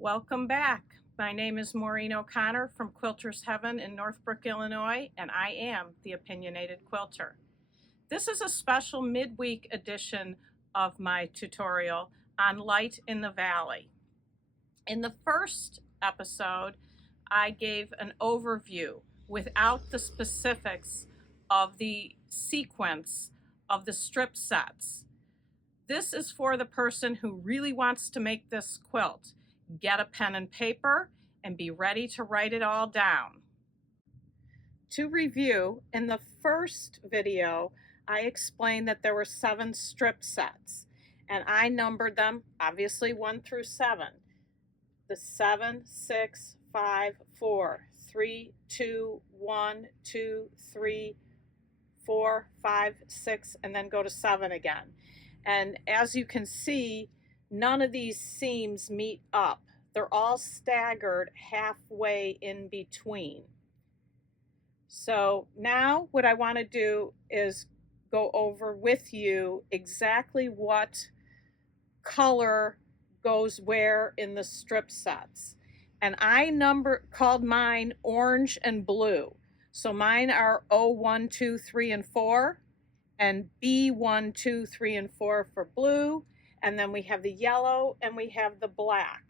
Welcome back. My name is Maureen O'Connor from Quilter's Heaven in Northbrook, Illinois, and I am the Opinionated Quilter. This is a special midweek edition of my tutorial on light in the valley. In the first episode, I gave an overview without the specifics of the sequence of the strip sets. This is for the person who really wants to make this quilt. Get a pen and paper and be ready to write it all down. To review, in the first video, I explained that there were 7 strip sets, and I numbered them, obviously 1 through 7. The 7, 6, 5, 4, 3, 2, 1, 2, 3, 4, 5, 6, and then go to 7 again. And as you can see, none of these seams meet up. They're all staggered halfway in between. So now what I want to do is go over with you exactly what color goes where in the strip sets. And I called mine orange and blue. So mine are O1, 2, 3, and 4, and B1, 2, 3, and 4 for blue. And then we have the yellow and we have the black.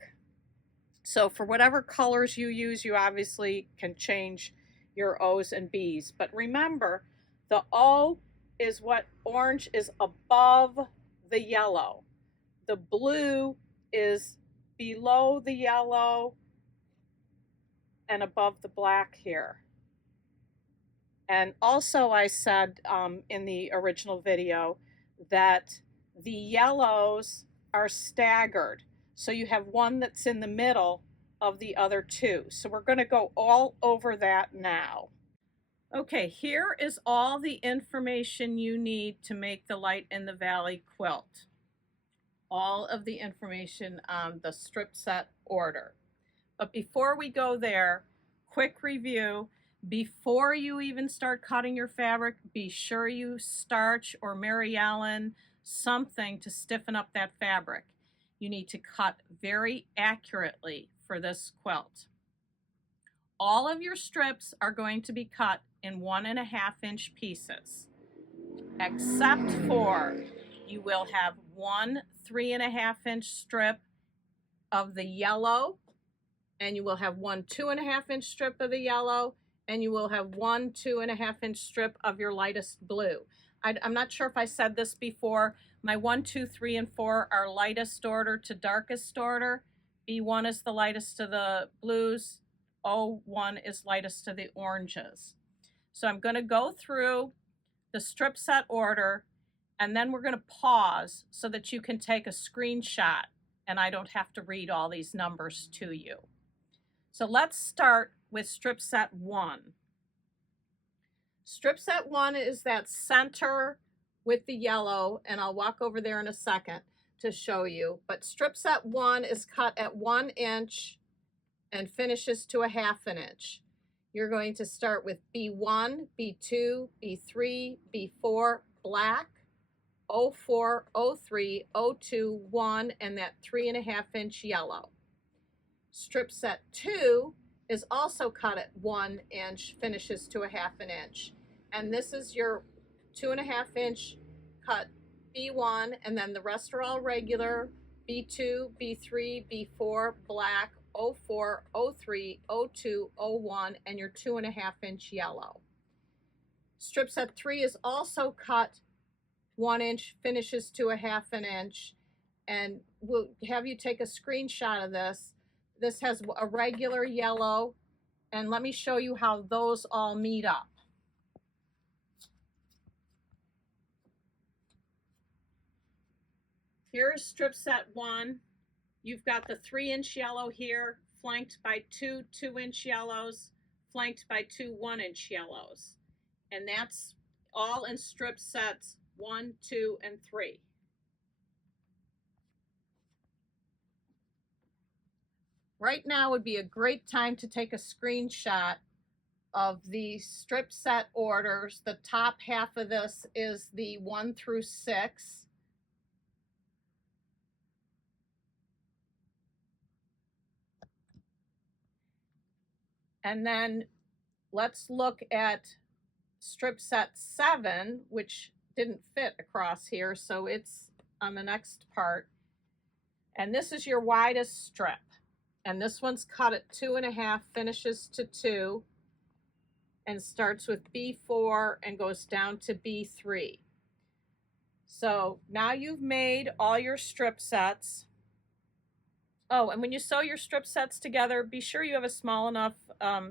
So for whatever colors you use, you obviously can change your O's and B's. But remember, the O is what orange is above the yellow. The blue is below the yellow and above the black here. And also I said in the original video that the yellows are staggered. So you have one that's in the middle of the other two. So we're going to go all over that now. Okay, here is all the information you need to make the Light in the Valley quilt. All of the information on the strip set order. But before we go there, quick review. Before you even start cutting your fabric, be sure you starch or Mary Ellen something to stiffen up that fabric. You need to cut very accurately for this quilt. All of your strips are going to be cut in 1.5 inch pieces, except for you will have one 3.5 inch strip of the yellow, and you will have one 2.5 inch strip of the yellow, and you will have one 2.5 inch strip of your lightest blue. I'm not sure if I said this before. My 1, 2, 3, and 4 are lightest order to darkest order. B1 is the lightest of the blues. O1 is lightest of the oranges. So I'm going to go through the strip set order, and then we're going to pause so that you can take a screenshot and I don't have to read all these numbers to you. So let's start with strip set 1. Strip set 1 is that center with the yellow, and I'll walk over there in a second to show you. But strip set 1 is cut at 1 inch and finishes to 1/2 inch. You're going to start with B1, B2, B3, B4, black, O4, O3, O2, 1, and that 3.5 inch yellow. Strip set 2 is also cut at 1 inch, finishes to 1/2 inch. And this is your 2.5 inch cut B1, and then the rest are all regular, B2, B3, B4, black, O4, O3, O2, O1, and your 2.5 inch yellow. Strip set 3 is also cut 1 inch, finishes to 1/2 inch, and we'll have you take a screenshot of this. This has a regular yellow, and let me show you how those all meet up. Here's strip set 1. You've got the 3 inch yellow here, flanked by two 2 inch yellows, flanked by two 1 inch yellows. And that's all in strip sets 1, 2, and 3. Right now would be a great time to take a screenshot of the strip set orders. The top half of this is the 1 through 6. And then let's look at strip set 7, which didn't fit across here, so it's on the next part. And this is your widest strip. And this one's cut at 2.5, finishes to 2, and starts with B4 and goes down to B3. So now you've made all your strip sets. Oh, and when you sew your strip sets together, be sure you have a small enough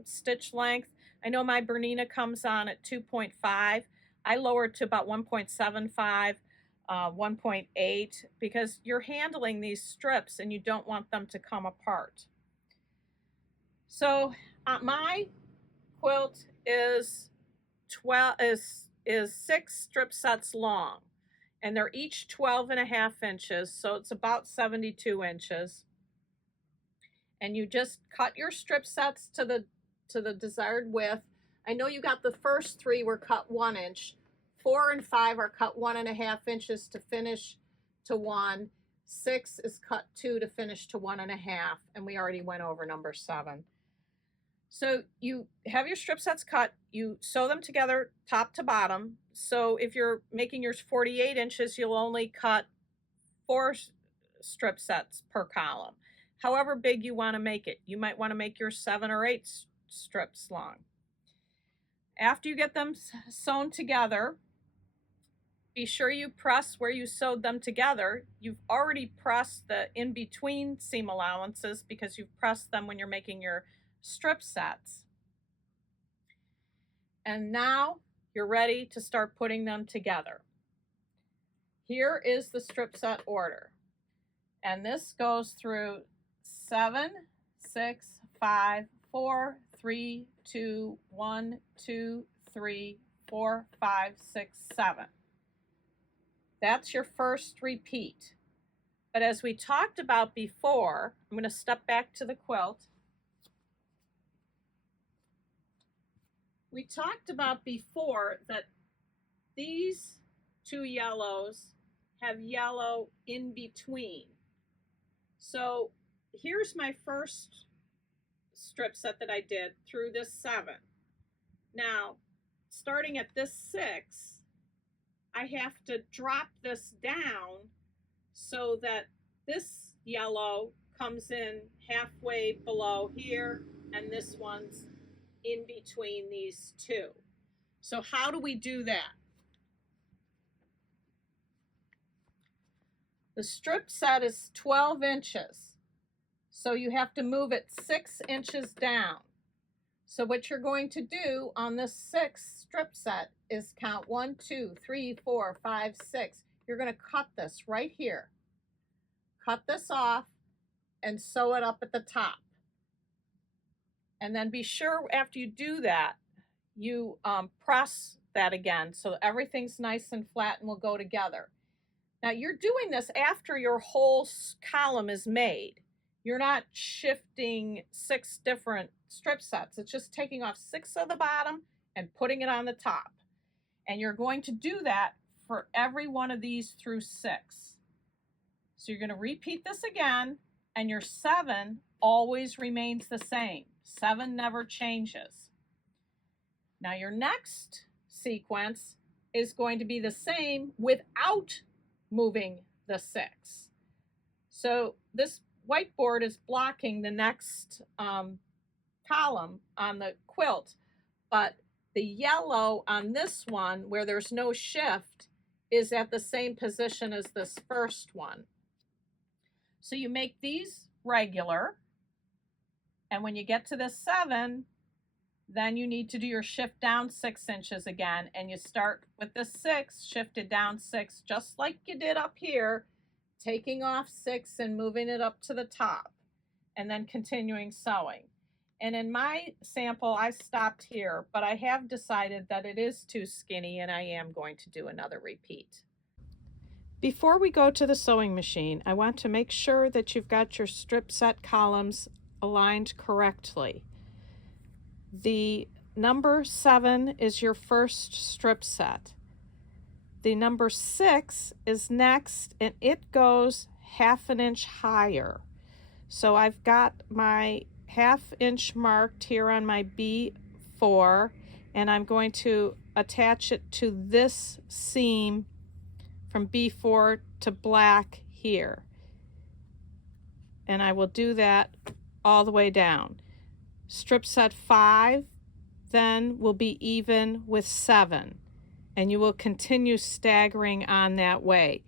stitch length. I know my Bernina comes on at 2.5. I lowered to about 1.75, 1.8, because you're handling these strips and you don't want them to come apart. So my quilt is 6 strip sets long, and they're each 12.5 inches, so it's about 72 inches. And you just cut your strip sets to the desired width. I know you got the first 3 were cut 1 inch. 4 and 5 are cut 1.5 inches to finish to 1. 6 is cut 2 to finish to 1.5, and we already went over number 7. So you have your strip sets cut, you sew them together top to bottom. So if you're making yours 48 inches, you'll only cut 4 strip sets per column. However big you want to make it. You might want to make your 7 or 8 strips long. After you get them sewn together, be sure you press where you sewed them together. You've already pressed the in-between seam allowances because you've pressed them when you're making your strip sets. And now you're ready to start putting them together. Here is the strip set order. And this goes through 7, 6, 5, 4, 3, 2, 1, 2, 3, 4, 5, 6, 7. That's your first repeat. But as we talked about before, I'm going to step back to the quilt. We talked about before that these 2 yellows have yellow in between. So here's my first strip set that I did through this 7. Now, starting at this 6, I have to drop this down so that this yellow comes in halfway below here, and this one's in between these 2. So how do we do that? The strip set is 12 inches. So you have to move it 6 inches down. So what you're going to do on this 6 strip set is count 1, 2, 3, 4, 5, 6. You're going to cut this right here. Cut this off and sew it up at the top. And then be sure after you do that, you press that again so everything's nice and flat and will go together. Now you're doing this after your whole column is made. You're not shifting 6 different strip sets. It's just taking off 6 of the bottom and putting it on the top. And you're going to do that for every one of these through 6. So you're going to repeat this again, and your 7 always remains the same. 7 never changes. Now your next sequence is going to be the same without moving the 6. So this whiteboard is blocking the next column on the quilt, but the yellow on this one where there's no shift is at the same position as this first one. So you make these regular, and when you get to the 7, then you need to do your shift down 6 inches again, and you start with the 6, shifted down 6, just like you did up here, taking off 6 and moving it up to the top, and then continuing sewing. And in my sample, I stopped here, but I have decided that it is too skinny, and I am going to do another repeat. Before we go to the sewing machine, I want to make sure that you've got your strip set columns aligned correctly. The number 7 is your first strip set. The number 6 is next, and it goes 1/2 inch higher. So I've got my 1/2 inch marked here on my B4, and I'm going to attach it to this seam from B4 to black here. And I will do that all the way down. Strip set 5 then will be even with 7, and you will continue staggering on that way.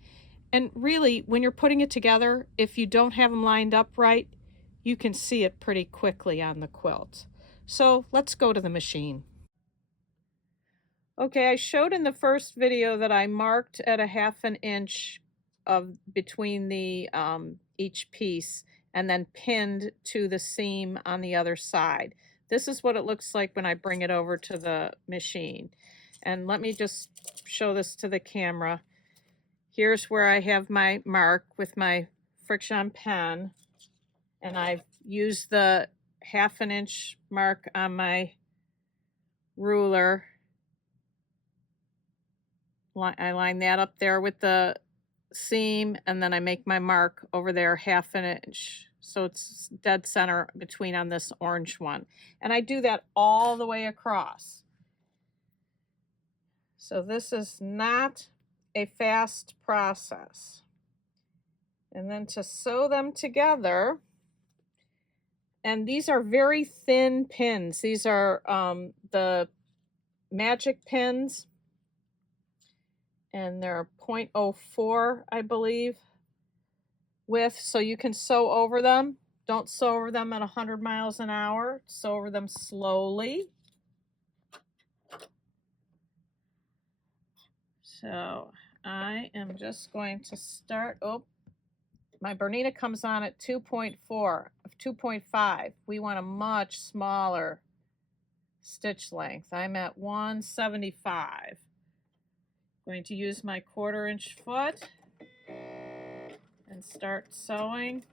And really, when you're putting it together, if you don't have them lined up right, you can see it pretty quickly on the quilt. So let's go to the machine. Okay, I showed in the first video that I marked at 1/2 inch of between the each piece and then pinned to the seam on the other side. This is what it looks like when I bring it over to the machine. And let me just show this to the camera. Here's where I have my mark with my friction pen, and I've used the 1/2 inch mark on my ruler. I line that up there with the seam, and then I make my mark over there 1/2 inch. So it's dead center between on this orange one. And I do that all the way across. So this is not a fast process. And then to sew them together, and these are very thin pins. These are the magic pins, and they're 0.04, I believe, width, so you can sew over them. Don't sew over them at 100 miles an hour. Sew over them slowly. So I am just going to start. Oh, my Bernina comes on at 2.4, 2.5. We want a much smaller stitch length. I'm at 175. Going to use my 1/4 inch foot and start sewing.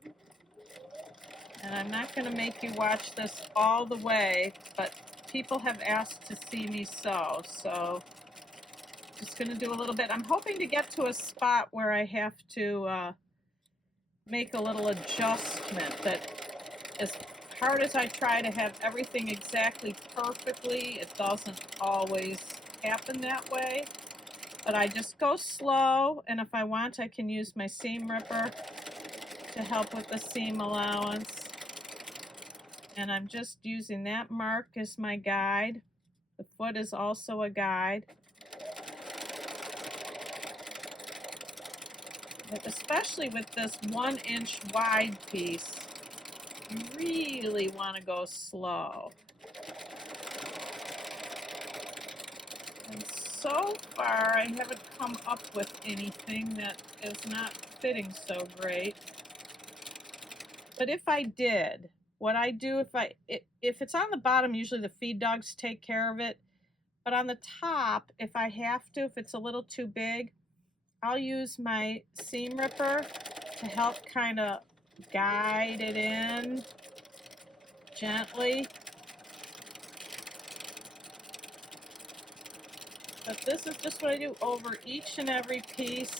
And I'm not going to make you watch this all the way, but people have asked to see me sew, so just going to do a little bit. I'm hoping to get to a spot where I have to make a little adjustment, but as hard as I try to have everything exactly perfectly, it doesn't always happen that way. But I just go slow, and if I want, I can use my seam ripper to help with the seam allowance. And I'm just using that mark as my guide. The foot is also a guide. But especially with this 1 inch wide piece, you really want to go slow. And so far, I haven't come up with anything that is not fitting so great. But if I did, what I do if it's on the bottom, usually the feed dogs take care of it. But on the top, if I have to, if it's a little too big, I'll use my seam ripper to help kind of guide it in gently. But this is just what I do over each and every piece.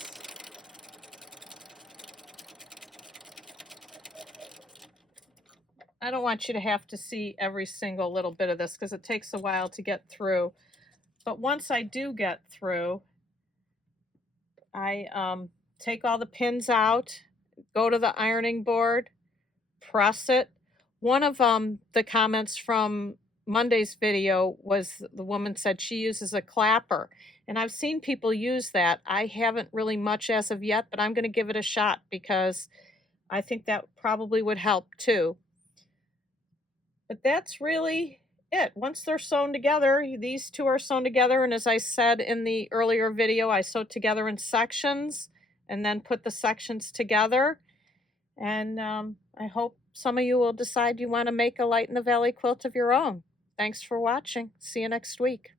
I don't want you to have to see every single little bit of this because it takes a while to get through. But once I do get through, I take all the pins out, go to the ironing board, press it. One of the comments from Monday's video was the woman said she uses a clapper, and I've seen people use that. I haven't really much as of yet, but I'm going to give it a shot because I think that probably would help too. But that's really it. Once they're sewn together, these two are sewn together, and as I said in the earlier video, I sewed together in sections and then put the sections together. And I hope some of you will decide you want to make a Light in the Valley quilt of your own. Thanks for watching. See you next week.